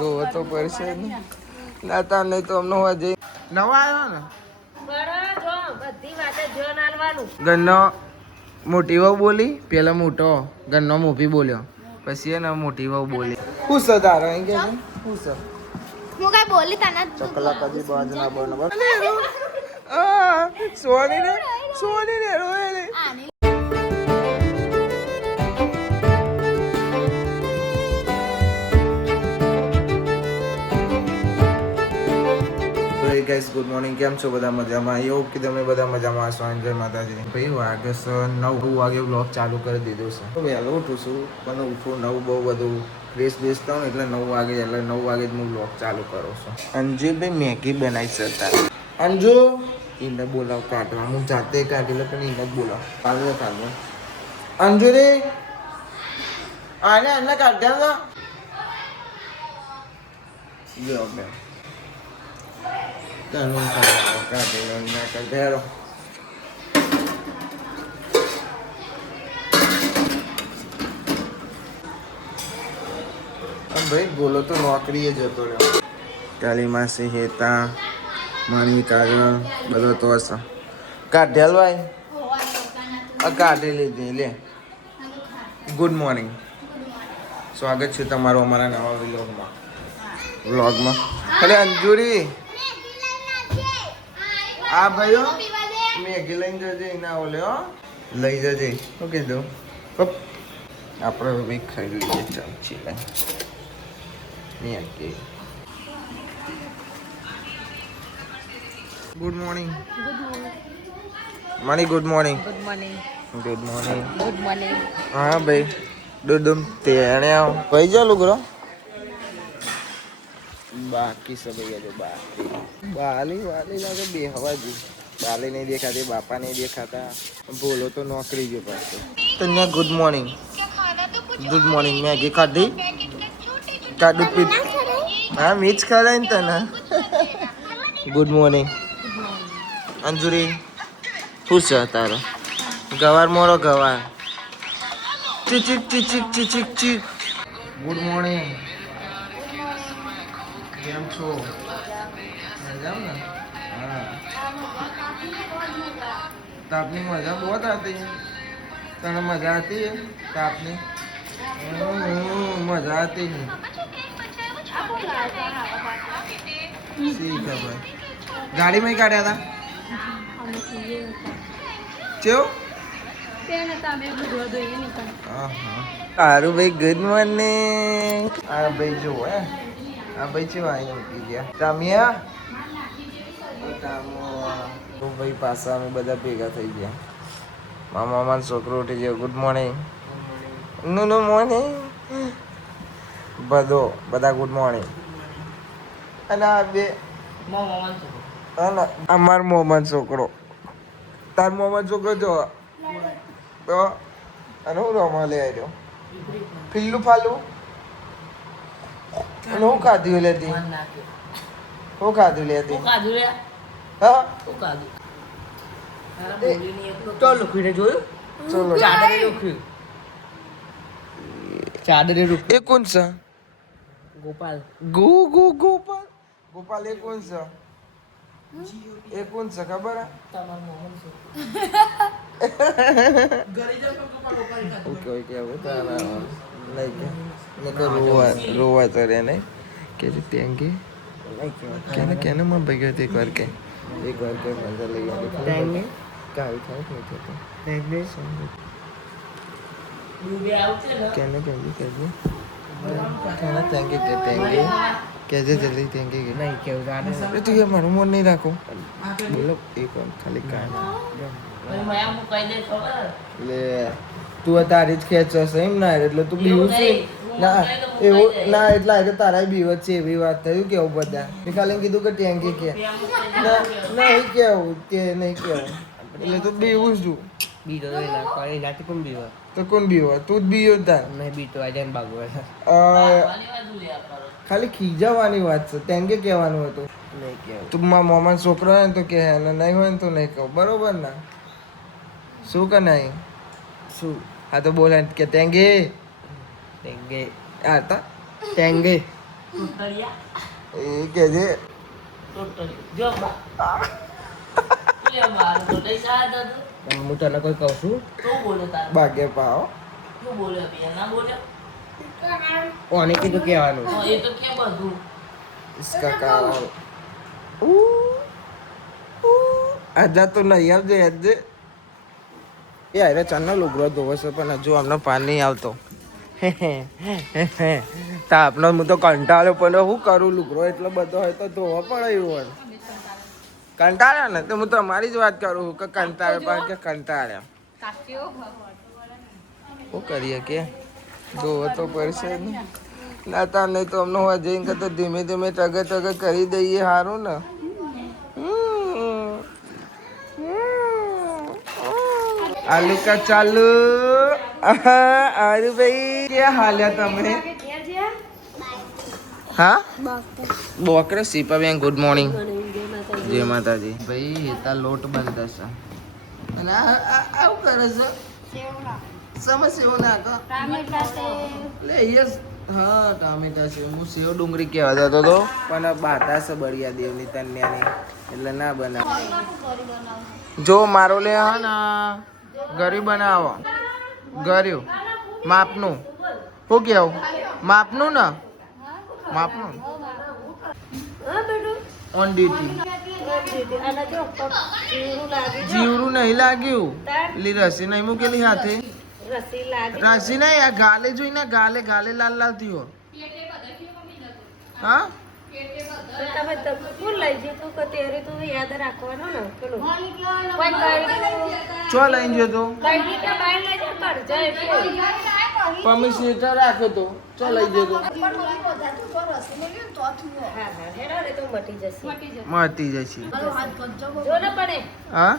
જોવો તો પડશે ને નાતા નહીં તો અમને હોવા જઈ નવા આવ્યો ને ગન્નો મોટી વહુ બોલી પેલા મોટો ગન્નો મોભી બોલ્યો પછી એને મોટી વહુ બોલી શું છે તારો અહીં કે શું છે હું કઈ બોલી તને ચકલા કદી બાજ ના બનો સોની ને રોય રે ગાઈસ ગુડ મોર્નિંગ કેમ છો બધા મજામાં આઈ હોપ કે તમે બધા મજામાં હશો જય માતાજી ભાઈ વાગે છે 9 વાગે બ્લોગ ચાલુ કરી દીધો છે તો વહેલો ઉઠું છું પણ ઉઠું નવું બહુ બધું ફ્રેશ બેસતા હોય એટલે 9 વાગે એટલે 9 વાગે જ હું બ્લોગ ચાલુ કરું છું અંજુ ભાઈ મેગી બનાવી છે તારે અંજુ એને બોલાવ કાઢવા હું જાતે કાઢી લે પણ એને બોલાવ કાઢો અંજુ રે આને કાઢ્યા જો બે Jangan lupa dengan caldero. ભાઈ બોલો તો નોકરીએ જતો રહ્યો કાલી માસી હેતા માની કાજલ બધો તો હશે કાઢેલ ભાઈ કાઢી લીધી લે ગુડ મોર્નિંગ સ્વાગત છે તમારું અમારા નવા વ્લોગમાં અરે અંજુરી આ ભાઈઓ મેગી લઈને જજે ના ઓલે હો લઈ જજે શું કીધું આપણે બી ખાઈ લઈએ ચાલશે Maggi good morning money good morning હા ભાઈ દૂધ તેણે આવ ભાઈ ચાલુ કરો बाकी सब जो बाली लागे बेहवा जी बाली नहीं देखाती बापा नहीं देखाता बोलो तो नौकरी के पास तो गुड मॉर्निंग मैगी खाधी का दूध पी हाँ मिर्च खा रहा था ना गुड मॉर्निंग अंजुरी खुश है तारो गवार मोरो गवार चिचिक गुड मॉर्निंग કેમ છો મજામાં ને હા તાપની મજા બહુ આતી તને મજા આતી તાપની મજા આતી ને સી ખબર ગાડી માં કાઢ્યા હતા સારું ભાઈ ગુડ મોર્નિંગ આ ભાઈ જો હે આ ભાઈ છે અહીં ઉઠી ગયા તામિયા તો ભાઈ પાછા અમે બધા ભેગા થઈ ગયા મામાનો છોકરો ઉઠી ગયો ગુડ મોર્નિંગ નો મોર્નિંગ બધા ગુડ મોર્નિંગ અને આ બે અમાર મોહમ્મદ છોકરો તાર મોહમ્મદ છોકરો જો તો અને હું રમવા લઈ આવ્યો ફિલ્લું ફાલું હું ખાધું લેતી હા તો લુખીને જોયું ચલો ચાદરે રૂખ એ કોણ છે ગોપાલ ગોપાલ એ કોણ છે ખબર ઓકે હવે રોવા ચડે નહીં કે ત્યાં કેને માં ભાઈ ગયો એક વાર કે મજા લઈ આવી કાઈ થાય નહીં થતો કેને કેજે જલ્દી ત્યાં કે નહીં કેવું તું મારું મન નહીં રાખો બોલો એક વાર ખાલી કામ લે તું તારી જ ખેંચ છે એમ ના એટલે તું બીવું છે ના એવું ના એટલા એટલે તારા બીવત છે એવી વાત થયું કેવું બધા મેં ખાલી કીધું કે ટેન્કી કે નહીં કેવું કે નહીં કેવું એટલે તું બીવું છું તો કોણ બીવો તું જ બીવો તાર નહીં બીતો ખાલી ખીજાવાની વાત છે ટેન્કે કહેવાનું હતું નહીં કેવું તું મારા મોમાં છોકરો હોય ને તો કે નહીં હોય ને તો નહીં કહું બરોબર ને શું કે નહીં શું હા તો બોલે કે ટેંગે ટેંગે આતા ટેંગે એ કે છે હું તને કોઈ કહું છું ભાગ્ય પાવ કોને કીધું કહેવાનું इसका कारण આજા તો નહીં આવજે આજે એ અરે ચાનો લુગડો ધોવો છે પણ હજુ અમને પાન નહીં આવતો તાપનો હું તો કંટાળ્યો પણ શું કરું લુગડો એટલો બધો હોય તો ધોવો પડે એવું કંટાળ્યા ને તો હું તમારી જ વાત કરું છું કે કંટાળે પણ કે કંટાળ્યા શું કરીએ કે ધોવો તો પડશે ને ના તા નહીં તો અમને હોવા જઈને તો ધીમે ધીમે ટગે ટગે કરી દઈએ સારું ને આલુ કા ચાલુ અરે ભાઈ ક્યાં હાલ્યા તમે હા બોકરે સીપા બેન ગુડ મોર્નિંગ જય માતાજી ભાઈ હેતા લોટ બંધશે અને આવું કરે છે સમજ એવું નાખો લે યસ હા ટામેટા છે હું સેવ ડુંગળી કહેવા જતો હતો પણ બાતા છે બળિયા દેવની તન્યાની એટલે ના બનાવ જો મારો લે હા ના ગરી બનાવો ગર્યું માપનું શું કેવું માપનું ને માપનું ઓન ડ્યુટી જીવરું નહીં લાગ્યું પેલી રસી નહીં મૂકેલી હાથે રસી નહીં આ ગાલે જોઈને ગાલે ગાલે લાલ લાલ થયો હા ચો લઈને જતો પરમિશન રાખ્યો તો ચો લઈ જતો મટી જશે હા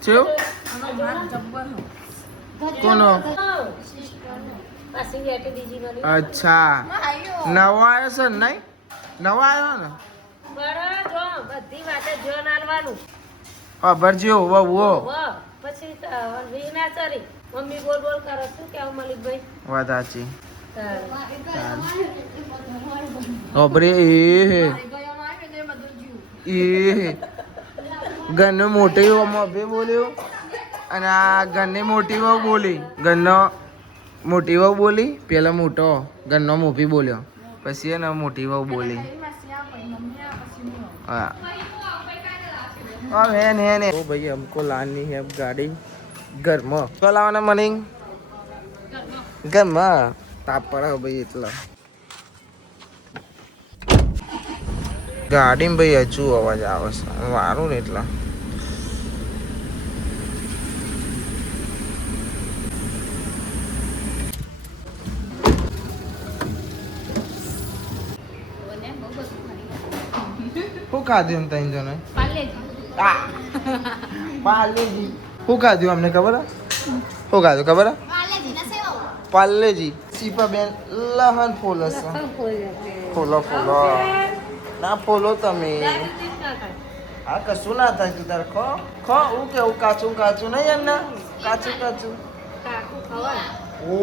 ચેવ કોનો અચ્છા નવો આવ્યો છે ને નહીં નવો આવ્યો ને ખબર છે વો મમ્મી બોલ બોલ કરો શું કેવું મલિકભાઈ વાત સાચી ખબરે એ ગન્નો મોટી બે બોલ્યો અને આ ગન્ને મોટી વહુ બોલી ગન્નો મોટી વહુ બોલી પેલા મોટો ગન્નો મોભી બોલ્યો પછી એને મોટી વહુ બોલી હા है ने ओ भैया हमको लानी है अब गाड़ी घर में तो लावाना मनिंग घर में ताप पड़ा हो भाई इतना गाड़ी में भाई हजू अवाज આવે છે વારું ને એટલા શું ખાધું એમ તઈ જણે પાર્લેજી શું ખાધું અમને ખબર શું ખાધું ખબર પાર્લેજી સીપા બેન લહન ફોલો છે ફોલો ફોલો ના ફોલો તમે આ કશું ના થાય તું તારે ખો ખો હું કેવું કાચું કાચું નહીં એમને કાચું કાચું ઓ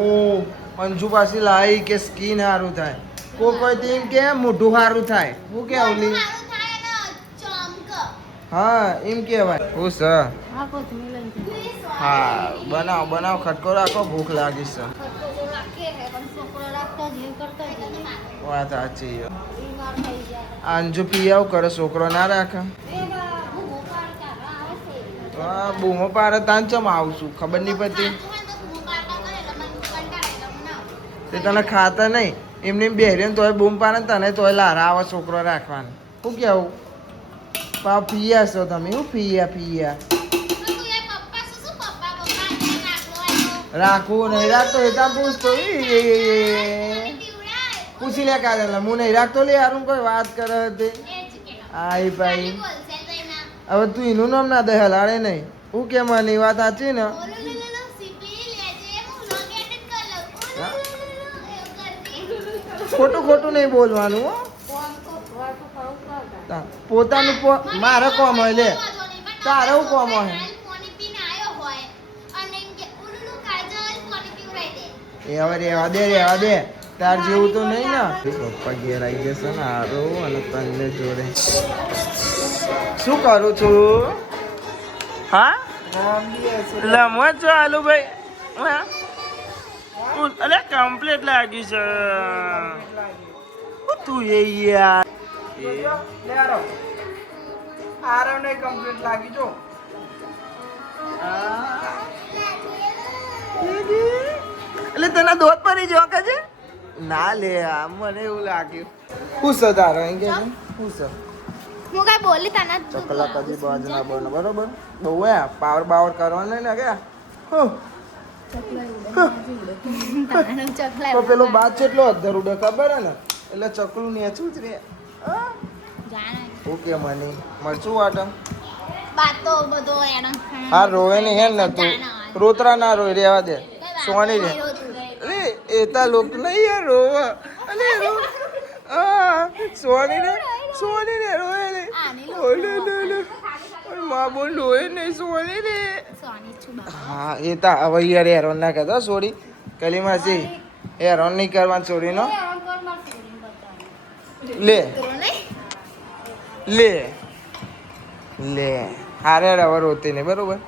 અંજુ પાછી લાવી કે સ્કીન સારું થાય કોઈ તેમ કે મોઢું સારું થાય હું કે ઓલી હા એમ કહેવાય હું સર હા બનાવ બનાવ ખટકો રાખો ભૂખ લાગી છે વાત સાચી અંજુ પિયાવ કરે છોકરો ના રાખે હા બૂમો પાડે તાન ચમ આવશું ખબર નહીં પડતી તે તને ખાતા નહીં એમને બેહરીને તોય બૂમ પાડે તને તોય લારા આવા છોકરો રાખવાનો શું કેવું પા પિયા છો તમે શું પિયા રાખવું નહીં રાખતો એ ત્યાં પૂછતો પૂછી લે કાલે હું નહીં રાખતો લે યાર કોઈ વાત કરે હતી આઈ ભાઈ હવે તું એનું નામ ના દે હલાડે નહીં હું કે મને વાત સાચી ને ખોટું ખોટું નહીં બોલવાનું હો પોતાનું મારે કોમ હોય લે તારે હું કોમ હોય એ હવે રેવા દે તાર જેવું તો નહીં ને પપ્પા ઘેર આવી જશે ને હારો અને તને જોડે શું કરું છું હા લમવા છો આલુભાઈ હા અરે કમ્પ્લીટ લાગી છે તું એ યાર આરામ નહીં કમ્પ્લીટ લાગી જો એટલે તને દોત પડી જો કે ના લે આ મને એવું લાગ્યું ખુશ છે તારો એમ કે ખુશ છે હું કઈ બોલી તને ચકલા કદી બાજ ના બને બરોબર બહુ હે પાવર બાવર કરવાનો નહીં ને કે તો પેલો બાદ કેટલો અધર ઉડે ખબર હે ને એટલે ચકલું નેચું જ રે ઓકે મને મરચું વાટમ બાતો બધો એનો હા રોવે નહીં હે ને તું રોતરા ના રોય રેવા દે સોની રે અરે એતા લોક નહીં યાર રોવ અરે રો સોની રે રોય રે ઓલે લે માં બોલ રોય નહીં સોની રે સોની છું હા એતા હવે યાર હેરોન ના કહેતો સોરી કલીમાં છે હેરોન નહીં કરવાનું છોડીનો લે લે લે હારે હવે રોતી નહીં બરોબર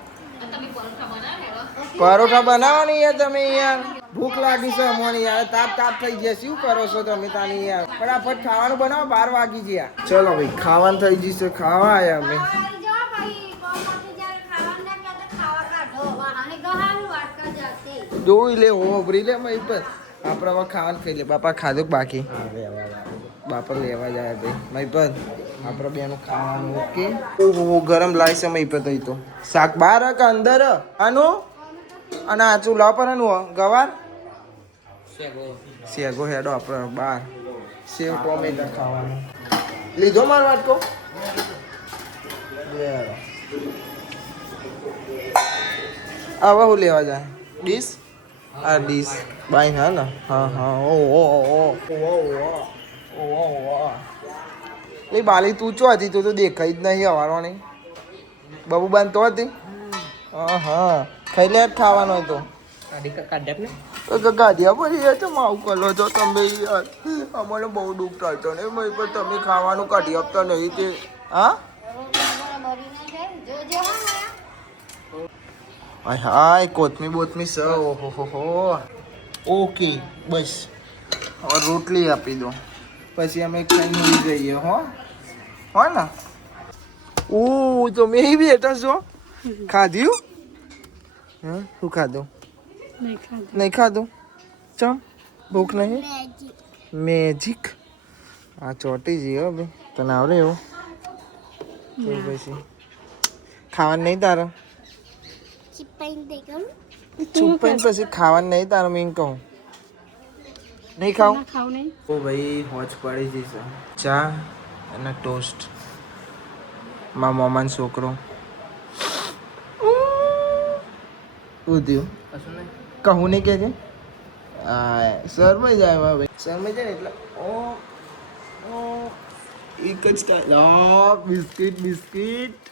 પરોઠા બનાવવાની યાર તમે યાર ભૂખ લાગી છે અમને યાર તાપ થઈ ગયા શું કરો છો તમે તાની યાર ફટાફટ ખાવાનું બનાવો 12 વાગી ગયા ચલો ભાઈ ખાવાનું થઈ જશે ખાવા આયા અમે જોઈ લે હોબરી લે મય પર આપણે હવે ખાવાનું ખાઈ લે બાપા ખાધું બાકી બાપા લેવા જાય ભાઈ મય પર આપણે બેનું ખાવાનું ઓકે ઓહો ગરમ લાય છે મય પર તો શાક બહાર કે અંદર આનું અને આ ચૂલા પર આનું ગવાર શેગો હેડો આપણે બહાર સેવ ટોમેટા ખાવાનું લીધો માર વાટકો હવે હું લેવા જાય ડીશ આ ડીશ બાઈ હા ને હા હા ઓ બાલી તું ચો હતી તું તો દેખાઈ જ નહીં હવારવાની બબુબાન તો હતી હા ખાઈ લે ખાવાનો હતો તો ગાડિયા પડી ગયા તો આવું કરો છો તમે યાર અમને બહુ દુઃખ થતો ને પણ તમે ખાવાનું કાઢી આપતા નહીં તે હા હાય કોથમી બોથમી સ ઓહો હો ઓકે બસ હવે રોટલી આપી દો પછી અમે ખાઈને ઉડી જઈએ હો ને ઓ તમે એ બેઠા છો ખાધ્યું હા શું ખાધું નહીં ખાધું ચમ ભૂખ નહીં મેજિક આ ચોટી જઈએ હો ભાઈ તને આવડે એવું તો પછી ખાવાનું નહીં તારે ચૂપાઈને પછી ખાવાનું નહીં તારે મેં કહું નહીં ખાવું ઓ ભાઈ હોજ પડી જશે ચા અને ટોસ્ટ મારા મામાનો છોકરો ઉધ્યું કહું નહીં કે છે શરમાઈ જાય ભાઈ શરમાઈ જાય ને એટલે ઓ એક જ બિસ્કિટ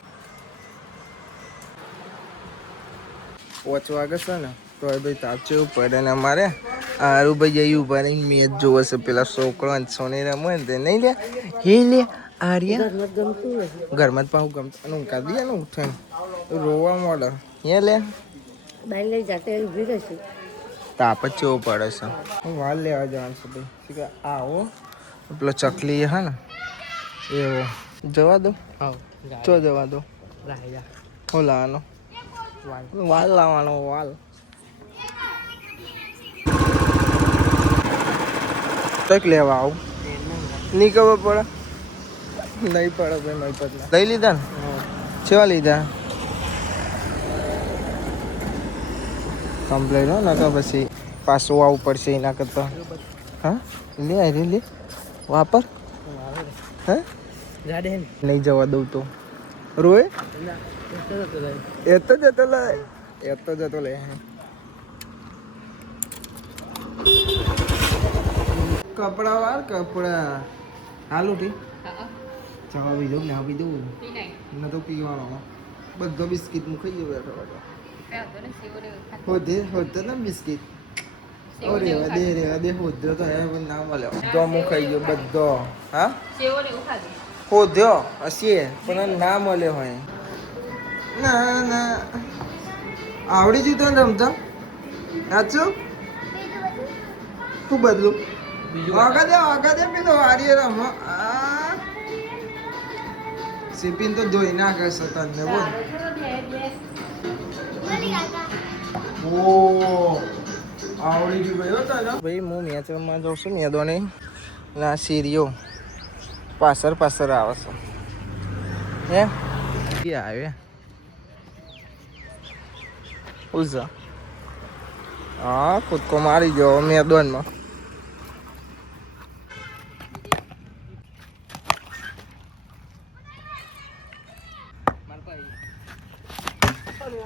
પહોંચવા છે ને તો ભાઈ તાપચેવું પડે ને અમારે હારું ભાઈ જઈ ઉભા રહીને મેચ જોવે છે પેલા છોકરો સોની રમે ને તે નહીં લે હે લે આર્યા ઘરમાં જ પાછું ગમતું ઊંઘ કાઢી દે ને ઉઠાને રોવા મળે હે લે તાપ જ ચેવો પડે છે હું વાલ લેવા જવાનું છે ભાઈ કે આવો પેલો ચકલી હે ને એવો જવા દો ચો જવા દો હું લાવવાનો વાલ લાવવાનો વાલ કંઈક લેવા આવું નહીં ખબર પડે નહીં પડે ભાઈ નહીં પડે લઈ લીધા ને કેવા લીધા કમ્પ્લેટ હો નકર પછી પાછું આવવું પડશે એના કરતા હા લે અરે લે વાપર હે નહીં જવા દઉં તો રોય એ તો જતો લે કપડા વાર કપડા હાલું ઠીક ચાલો બીજો ને આપી દઉં ન તો પીવાનો બધો બિસ્કિટ હું ખાઈ ગયો બેઠો હોતે ને બિસ્કિટ ઓ રેવા દે હોદ્યો તો હે પણ ના મળ્યો તો હું ખાઈ ગયો બધો હા સેવો ને એવું ખાધું. હોદ્યો હસીએ પણ ના મળ્યો હોય ના આવડી ગયું તને રમતા સાચું શું બદલું આગળ દે પેલો હારીએ રમ સિપિન તો ધોઈ નાખે છે તને બોલ ઓ આવડી ગયું ભાઈ ભાઈ હું મેચમાં જાઉં છું મેદોની ના સીરીઓ પાછળ આવે છે હે આવે ઉઝા હા કૂદકો મારી ગયો મેદાનમાં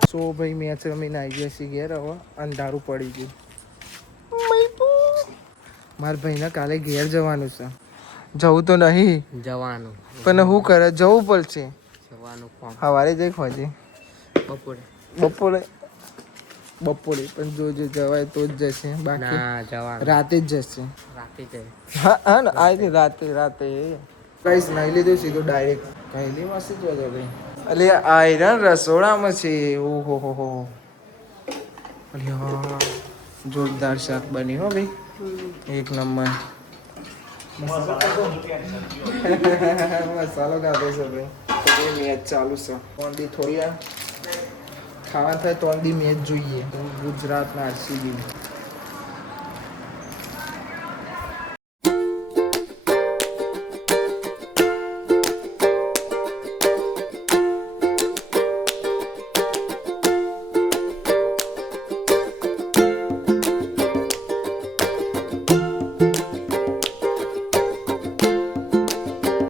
સો ભાઈ મેચ રમીને આવી ગયા છીએ ઘેર હવે અંધારું પડી ગયું મારા ભાઈને કાલે ઘેર જવાનું છે જવું તો નહીં જવાનું પણ શું કરે જવું પડશે જવાનું કોમ સવારે જઈ ખોજે બપોરે બપોરે પણ જો જવાય તો જ જશે બાકી ના જવાનું રાતે જ જશે રાતે જાય હા ને આવી રાતે ગાઈસ નાઈ લીધું સીધું ડાયરેક્ટ કઈ વાસી જ ભાઈ અલે આયરન રસોડામાં છે ઓહો હો અલ્યા જોરદાર શાક બની હો ભાઈ એક નંબર મસાલો ખાધો છે ભાઈ મેચ ચાલુ છે તોંડી થોડી ખાવા થાય તોંડી મેચ જોઈએ ગુજરાતના આરસીબી